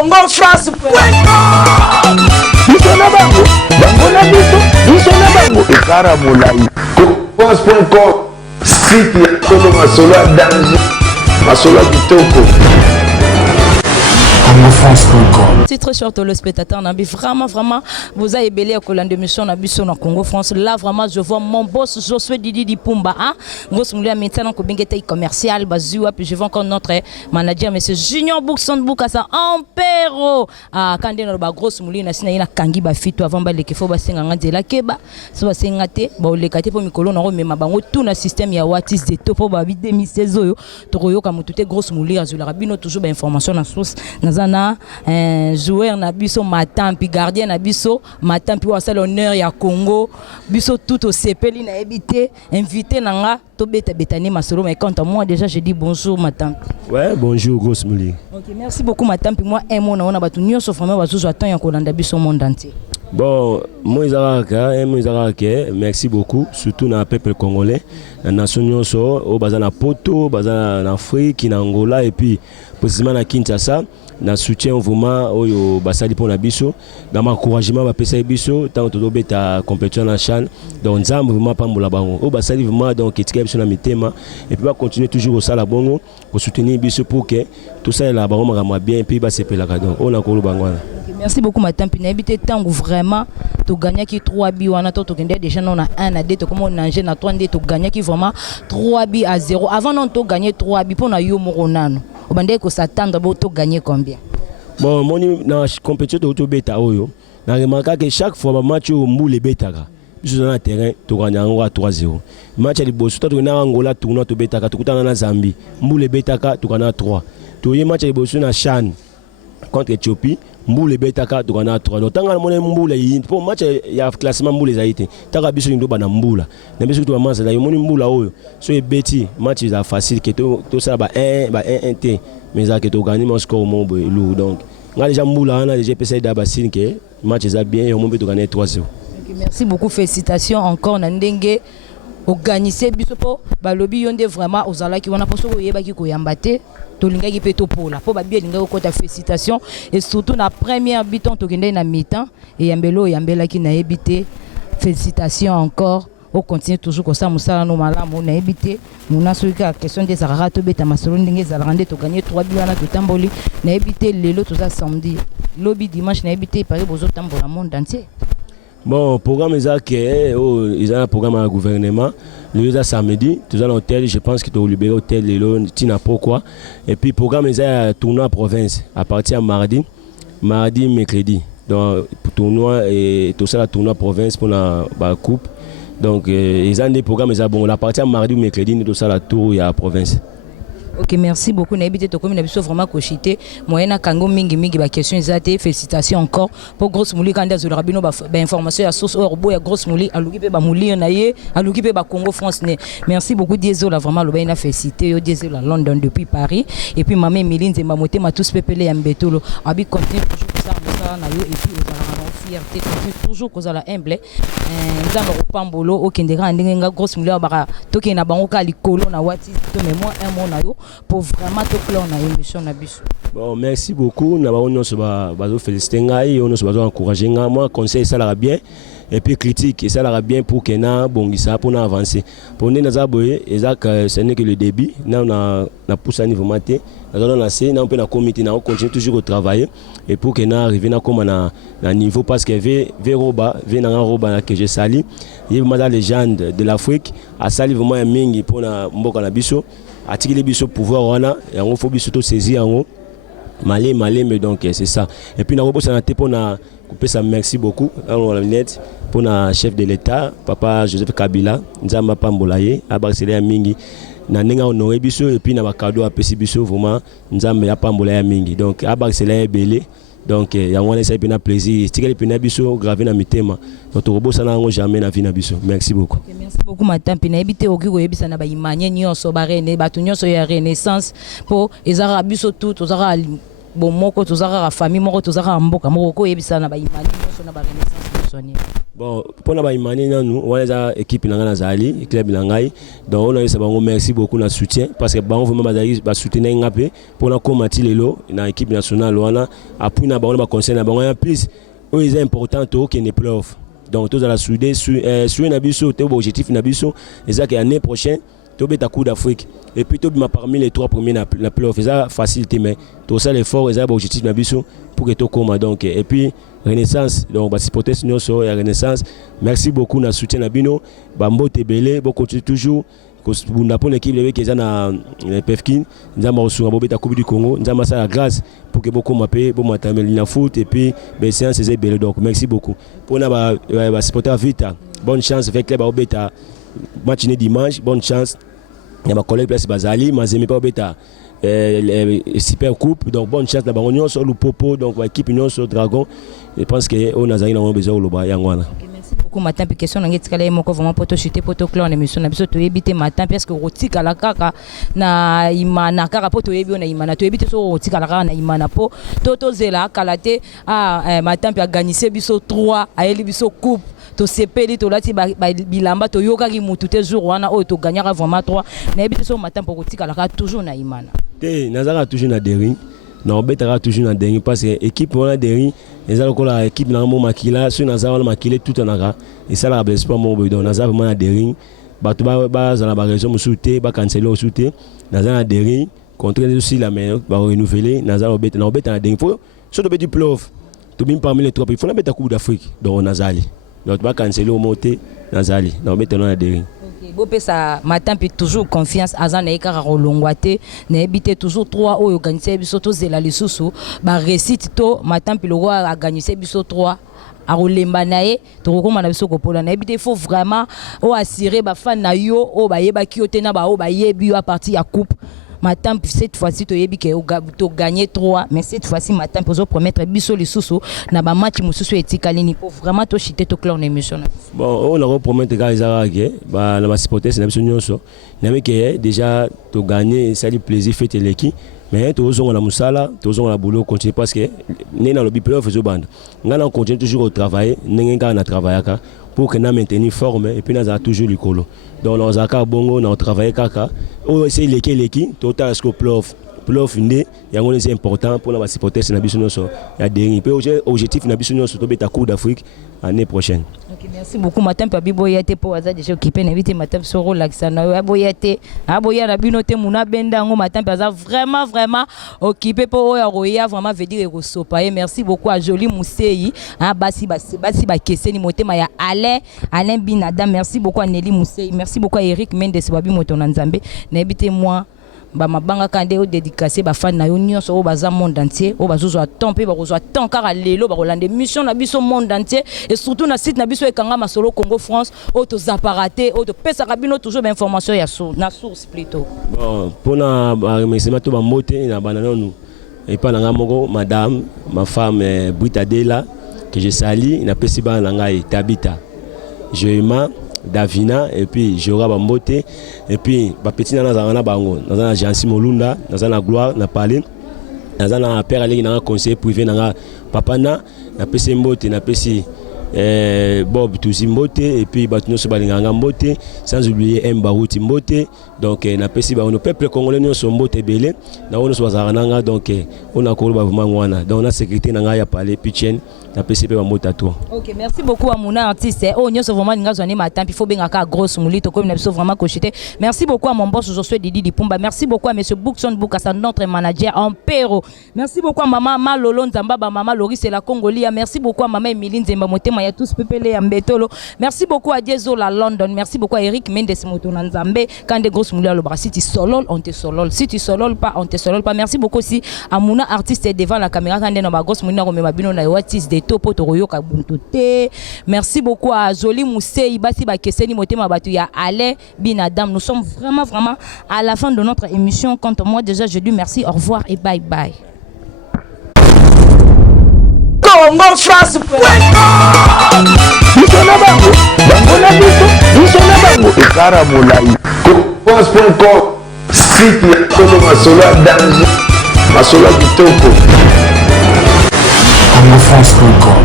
congofrance.com. Biso na bango, bango na biso na bango. Ekara molai. Congofrance.com. Site ya solo masolo ya danger. Masolo ya kitoko. Titre short le spectateur Nabi vraiment vous avez belé à Colande mission Nabi sur na Congo France là vraiment je vois mon boss Josué Didi Dipumba hein grosse moulin maintenant ko bingete commercial bazua puis je vois encore notre manager monsieur Junior Bookson Bukasa Ampero ah quand on ba grosse moulin na sina ina kangi ba fito avant ba leke fo ba senga ngandela keba so ba senga te ba olekate po mikolo na remema bango tout na système ya watis de topo ba bi 2016 oyo to koyoka mutute grosse moulin azula rabino toujours ba information na source na joueur na biso matin puis gardien na biso matin puis wa l'honneur ya Congo biso tout au CPL na habité invité nanga to beta betani masolo mais quant à moi déjà je dis bonjour matin. Ouais, bonjour grosse mouli. OK, merci beaucoup matin puis moi un mot na ona batu nyonso vraiment bazuzu attend ya kolanda biso monde entier. Bon, merci beaucoup, surtout dans le peuple congolais, la nation nyonso, au bazana Poto, bazana en Afrique, en Angola et puis précisément à Kinshasa. Na soutien vraiment au basali pour la biso dans encouragement ba pesa biso tant to beta compétition na chan donc nzambe vraiment pas mbola bango au basali vraiment donc etika biso na mitema et puis va continuer toujours au sala bongo pour soutenir biso pour que tout ça là bango maka bien et puis ba sepela donc on a ko bango. Merci beaucoup matin puis n'habiter tant vraiment to gagner qui 3 bi wana to kende déjà on a 1 à 2 to comme on a na 3 to gagner qui vraiment 3 bi à 0 avant non to gagner 3 bi pour na yo moronano obande ko s'attendre bo to gagner combien. Bon moni na compétition to beta oyo na remarquer que chaque fois match au mboule betaka biso na terrain to gagner ngo 3-0 match li bosso to na Angola tournoi to betaka to kutana na Zambie mboule betaka to kana 3 to ye match li bosso na Chan contre Éthiopie mboule betaka to kana 3 donc tanga mona mboule yi pour match ya classement mboule zaite taka biso ndo bana mbula na biso to manza la moni mbula oyo so e beti match za facile que to ça ba 1 t mais ça que to gagner mon score mon lourd donc on a déjà mbula on a déjà passé d'abasine que match ça bien on peut to gagner 3-0. Merci beaucoup, félicitations encore na ndenge organiser biso po balobi yonde vraiment ozala ki wana poso yeba ki koyamba te to linga ki pe to pola po ba bien linga ko ta félicitations et surtout na première biton to kende na mi-temps et yambelo yambela ki na ebité félicitations encore on continue toujours comme ça musala no malamu na ebité muna soika question des arara to beta masolo ndenge za rande to gagner 3 buts na to tamboli na ebité lelo to za samedi lobby dimanche na ebité pare bozo tambola monde entier. Bon, programme ils ont un programme à gouvernement. Le samedi, tous à l'hôtel, je pense que tu as libéré l'hôtel, tu n'as pourquoi. Et puis programme ils ont un tournoi à province à partir de mardi, mercredi. Donc pour tournoi et tout ça la tournoi province pour la coupe. Donc ils ont des programmes ils ont bon à partir de mardi ou mercredi tout ça la tour à province. OK, merci beaucoup. N'habitez to comme n'habitez vraiment cochité. Moyena kango mingi ba question ezate félicitations encore pour grosse mouli quand des rabino ba information à source orbo ya grosse mouli aluki pe ba mouli na ye aluki pe ba Congo France ne. Merci beaucoup Diesel là vraiment le baina félicité yo Diesel à London depuis Paris et puis maman Méline Zemba moté ma tous pepele ya mbetolo abi continue toujours ça na yo et puis aux fierté toujours cause la humble nzanga opambolo okendeka ndenge nga grosse mouli ba toke na bango ka likolo na wati to mémoire un mot na yo pour vraiment tout clore na émission na biso. Bon, merci beaucoup. Nous avons félicité ngai, on nous encouragé moi conseil ça la bien et puis critique et ça la bien pour que na bon ça pour avancer. Pour nous aboyer exact ce n'est que le début. Là on a poussé à niveau maté. Nous on a peut na comité on continue toujours à travailler et pour que na arriver na comme na niveau parce que roba que je sali. Il y a une légende de l'Afrique a sali vraiment mingi pour na mboka na biso. Attirer biso pouvoir wana et on faut biso to saisir en malé mais donc c'est ça et puis na robo ça na te pour na couper ça merci beaucoup on la net pour na chef de l'état papa Joseph Kabila nzamba pambolaye abaksele mingi na nenga honoré biso et puis na ba cadeau a pesi biso vraiment nzamba ya pambolaye mingi donc abaksele belé donc yango na ça pena plaisir tikeli pena biso gravé na mitema donc robo ça na ngo jamais na vie na biso merci beaucoup. Okay, merci beaucoup matin pena ebité oki ko yebisa na ba imanye nyonso ba rene ba tunyoso ya renaissance po ezara biso tout ozara bon moko tozara famille moko tozara mboka moko ko yebisa na ba imanye nyonso na ba renaissance soigner. Bon, pour la imani nous, on a équipe na Zali, club nangai. Donc on a ça merci beaucoup na soutien parce que on vraiment ba soutenir ngapé pour na combattre lelo na équipe nationale wana appui na ba on ba conseil na ba on plus c'est important to que ne playoff. Donc tous à la soudé sur na biso te objectif na biso et ça que l'année prochaine to beta Coupe d'Afrique et puis to parmi les 3 premiers na playoff ça facilité mais tout ça l'effort et ça objectif na biso pour que to coma donc et puis Renaissance donc supporter sur la Renaissance merci beaucoup na soutien na bino ba mbote belé bo continue toujours pour pour l'équipe les qui na Pefkin nzamba osunga bobeta Coupe du Congo nzamba ça la grâce pour que beaucoup m'appelle bon matamel na foot et puis ben séance c'est belé donc merci beaucoup pour na ba supporter Vita bonne chance avec club obeta match dimanche bonne chance il y a ma collègue place Bazali mazemi pas obeta super coupe donc bonne chance na bango sur le popo donc équipe union sur dragon je pense que on a besoin de loba yangwana. Merci beaucoup matin puis question ngi tikala moko vraiment poto chuter poto clan émission na biso to yebite matin parce que rotika la kaka na imana kaka poto yebi na imana to yebite so rotika la kaka na imana po toto zela kalate matin puis a gagné biso 3 a eli biso coupe to sepeli to lati bilamba to yoka ki mutu te jour wana o to gagnera vraiment 3 na yebite so matin pour rotika la kaka toujours na imana te nazaka toujours na dering na obetaka toujours na dering parce que équipe wana dering ezala ko la équipe na mo makila sur nazala na makile tout anaka et ça la blesse pas mon donc nazala vraiment na dering bato ba za na ba raison musuté ba canceler musuté nazala na dering contre aussi la mais ba renouveler nazala obeta na obeta na dering faut sur le du playoff to bien parmi les 3 il faut la beta Coupe d'Afrique donc nazali donc ba canceler au monter nazali na obeta na dering. Bopesa matin puis toujours confiance azan na ekara rolongwate na ebité toujours 3 oyo organiser biso to zela lisusu ba réussite to matin puis le roi a gagné biso 3 a rolemba nae to kokoma na biso kopola na ebité faut vraiment o assurer ba fan na yo o ba yeba ki otena ba o ba yebi à partir ya coupe matin puis cette fois-ci to yebi ke to gagner 3 mais cette fois-ci matin pour promettre biso lisusu na ba match mususu etikalini pour vraiment to chiter to clan émission. Bon on a promettre gars izarake ba na ba supporter na biso nyonso na meke déjà to gagner ça du plaisir fête l'équipe mais to zonga la musala to zonga la boulot continue parce que né na lobby playoff zo bande ngana on continue toujours au travail nenga na travaillaka pour que na maintenir forme et puis na toujours le colo donc on a bongo na travailler kaka o c'est l'équipe total score playoff ndé yango c'est important pour la supporter na biso nyonso ya dernier pe objectif na biso nyonso to beta Coupe d'Afrique année prochaine. OK merci beaucoup matin papi boyate po aza déjà occupé na vite matin so relaxa na boyate aboya na binote muna benda ngo matin aza vraiment occupé po oya roya vraiment veut dire kosopa et merci beaucoup à Joli Mousseyi basi ba keseni motema ya Alain Binada merci beaucoup à Nelly Mousseyi merci beaucoup à Eric Mendes babi moto na Nzambe na ebite moi ba mabanga kande o dédicacé ba fan na yo nyonso o baza monde entier o bazozwa temps pe ba kozwa temps kaka lelo ba kolande mission na biso monde entier et surtout na site na biso ekanga masolo Congo France o to zaparaté o to pesa kabino toujours ba information ya na source plutôt. Bon pour na remerciement to ba moté na banana nous et pas na moko madame ma femme Britadela que je salue na pesi ba na ngai Tabita Joema Davina et puis Jora Bambote et puis ba petit na na bango na Jansi Molunda na Gloire na Palais na père ali na conseil privé na papa na pesi mbote na pesi Bob Tuzimbote et puis Batuno Sobalinganga Mbote sans oublier Mbarouti Mbote donc na pesi ba on peuple congolais nous sommes mbote belé na on soit nanga donc on a ko ba vraiment wana donc na sécurité na ya Palais Pichen na pesi pe ba mota toi. OK merci beaucoup à mon artiste oh nyoso vraiment nga zone matin il faut bien ka grosse mulito comme na biso vraiment cochité merci beaucoup à mon boss Josué Didi Dipumba merci beaucoup à monsieur Bookson Boukassa notre manager en Pero merci beaucoup à maman Malolo Nzamba ba maman Loris et la Congolia merci beaucoup à maman Emilie Nzemba motema ya tous pepele ya Mbetolo merci beaucoup à Diezo la London merci beaucoup à Eric Mendes moto na Nzambe quand des grosses mulio le bras si tu solol on te solol si tu solol pas on te solol pas merci beaucoup aussi à mon artiste devant la caméra quand des na ba grosse mulio ko me babino na watis de topo to royoka buntu te merci beaucoup à Joli Mousseyi basi ba keseni motema batu ya Alain Binadam nous sommes vraiment à la fin de notre émission quant à moi déjà je dis merci au revoir et bye bye. Congo France Bisona bango bangona biso bango ekara molai France.com site ya Tolo Masolo danger Masolo kitoko Congo France.com